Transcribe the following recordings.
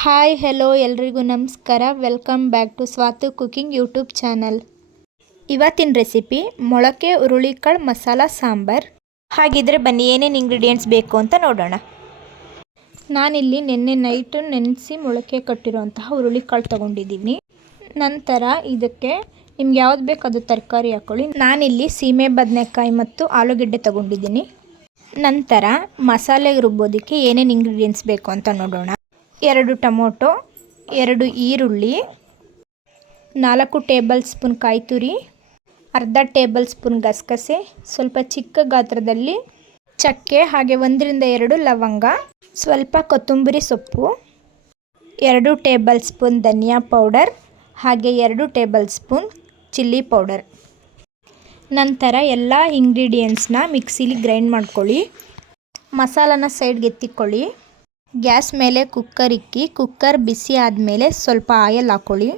Hi hello ಎಲ್ರಿಗೂ ನಮಸ್ಕಾರ. Welcome back to Swathu cooking YouTube channel. ಇವತ್ತಿನ ರೆಸಿಪಿ ಮೊಳಕೆ ಹುರುಳಿಕಾಳು ಮಸಾಲ ಸಾಂಬಾರ್. ಹಾಗಿದ್ರೆ ಬನ್ನಿ ಏನೇನು ಇಂಗ್ರೀಡಿಯೆಂಟ್ಸ್ ಬೇಕು ಅಂತ ನೋಡೋಣ. ನಾನಿಲ್ಲಿ ನಿನ್ನೆ ನೈಟು ನೆನೆಸಿ ಮೊಳಕೆ ಕಟ್ಟಿರೋಂತಹ ಹುರುಳಿಕಾಳು ತೊಗೊಂಡಿದ್ದೀನಿ. ನಂತರ ಇದಕ್ಕೆ ನಿಮ್ಗೆ ಯಾವ್ದು ಬೇಕು ಅದು ತರಕಾರಿ ಹಾಕ್ಕೊಳ್ಳಿ. ನಾನಿಲ್ಲಿ ಸೀಮೆ ಬದನೆಕಾಯಿ ಮತ್ತು ಆಲೂಗೆಡ್ಡೆ ತೊಗೊಂಡಿದ್ದೀನಿ. ನಂತರ ಮಸಾಲೆಗೆ ರುಬ್ಬೋದಕ್ಕೆ ಏನೇನು ಇಂಗ್ರೀಡಿಯೆಂಟ್ಸ್ ಬೇಕು ಅಂತ ನೋಡೋಣ. 2 ಟೊಮೊಟೊ, 2 ಈರುಳ್ಳಿ, 4 ಟೇಬಲ್ ಸ್ಪೂನ್ ಕಾಯಿ ತುರಿ, ಅರ್ಧ ಟೇಬಲ್ ಸ್ಪೂನ್ ಗಸಗಸೆ, ಸ್ವಲ್ಪ ಚಿಕ್ಕ ಗಾತ್ರದಲ್ಲಿ ಚಕ್ಕೆ, ಹಾಗೆ 1 ರಿಂದ 2 ಲವಂಗ, ಸ್ವಲ್ಪ ಕೊತ್ತಂಬರಿ ಸೊಪ್ಪು, 2 ಟೇಬಲ್ ಸ್ಪೂನ್ ಧನಿಯಾ ಪೌಡರ್, ಹಾಗೆ 2 ಟೇಬಲ್ ಸ್ಪೂನ್ ಚಿಲ್ಲಿ ಪೌಡರ್. ನಂತರ ಎಲ್ಲ ಇಂಗ್ರೀಡಿಯೆಂಟ್ಸ್ನ ಮಿಕ್ಸಿಲಿ ಗ್ರೈಂಡ್ ಮಾಡ್ಕೊಳ್ಳಿ. ಮಸಾಲನ ಸೈಡ್ಗೆ ಎತ್ತಿಕೊಳ್ಳಿ. ಗ್ಯಾಸ್ ಮೇಲೆ ಕುಕ್ಕರ್ ಇಕ್ಕಿ ಕುಕ್ಕರ್ ಬಿಸಿ ಆದಮೇಲೆ ಸ್ವಲ್ಪ ಆಯಿಲ್ ಹಾಕ್ಕೊಳ್ಳಿ.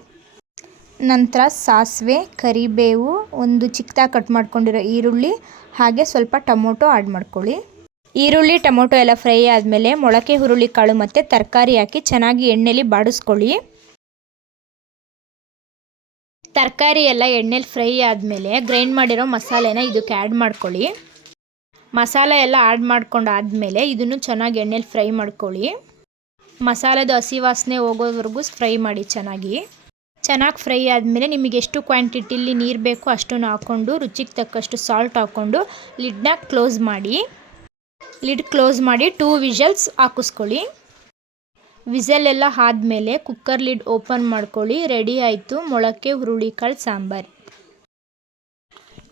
ನಂತರ ಸಾಸಿವೆ, ಕರಿಬೇವು, ಒಂದು ಚಿಕ್ಕದಾಗಿ ಕಟ್ ಮಾಡ್ಕೊಂಡಿರೋ ಈರುಳ್ಳಿ, ಹಾಗೆ ಸ್ವಲ್ಪ ಟೊಮೊಟೊ ಆ್ಯಡ್ ಮಾಡ್ಕೊಳ್ಳಿ. ಈರುಳ್ಳಿ ಟೊಮೊಟೊ ಎಲ್ಲ ಫ್ರೈ ಆದಮೇಲೆ ಮೊಳಕೆ ಹುರುಳಿಕಾಳು ಮತ್ತು ತರಕಾರಿ ಹಾಕಿ ಚೆನ್ನಾಗಿ ಎಣ್ಣೆಲಿ ಬಾಡಿಸ್ಕೊಳ್ಳಿ. ತರಕಾರಿ ಎಲ್ಲ ಎಣ್ಣೆಲಿ ಫ್ರೈ ಆದಮೇಲೆ ಗ್ರೈಂಡ್ ಮಾಡಿರೋ ಮಸಾಲೆನ ಇದಕ್ಕೆ ಆ್ಯಡ್ ಮಾಡ್ಕೊಳ್ಳಿ. ಮಸಾಲೆ ಎಲ್ಲ ಆ್ಯಡ್ ಮಾಡ್ಕೊಂಡಾದಮೇಲೆ ಇದನ್ನು ಚೆನ್ನಾಗಿ ಎಣ್ಣೆಲಿ ಫ್ರೈ ಮಾಡ್ಕೊಳ್ಳಿ. ಮಸಾಲೆದು ಹಸಿ ವಾಸನೆ ಹೋಗೋವರೆಗೂ ಫ್ರೈ ಮಾಡಿ. ಚೆನ್ನಾಗಿ ಫ್ರೈ ಆದಮೇಲೆ ನಿಮಗೆ ಎಷ್ಟು ಕ್ವಾಂಟಿಟಿಲಿ ನೀರು ಬೇಕೋ ಅಷ್ಟನ್ನು ಹಾಕ್ಕೊಂಡು ರುಚಿಗೆ ತಕ್ಕಷ್ಟು ಸಾಲ್ಟ್ ಹಾಕ್ಕೊಂಡು ಲಿಡ್ನ ಕ್ಲೋಸ್ ಮಾಡಿ. ಲಿಡ್ ಕ್ಲೋಸ್ ಮಾಡಿ 2 ವಿಷಲ್ಸ್ ಹಾಕಿಸ್ಕೊಳ್ಳಿ. ವಿಸಲ್ ಎಲ್ಲ ಆದಮೇಲೆ ಕುಕ್ಕರ್ ಲಿಡ್ ಓಪನ್ ಮಾಡ್ಕೊಳ್ಳಿ. ರೆಡಿ ಆಯಿತು ಮೊಳಕೆ ಹುರುಳಿಕಾಳು ಸಾಂಬಾರು.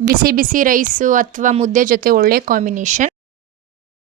ಬಿಸಿ ಬಿಸಿ ರೈಸು ಅಥವಾ ಮುದ್ದೆ ಜೊತೆ ಒಳ್ಳೆ ಕಾಂಬಿನೇಷನ್.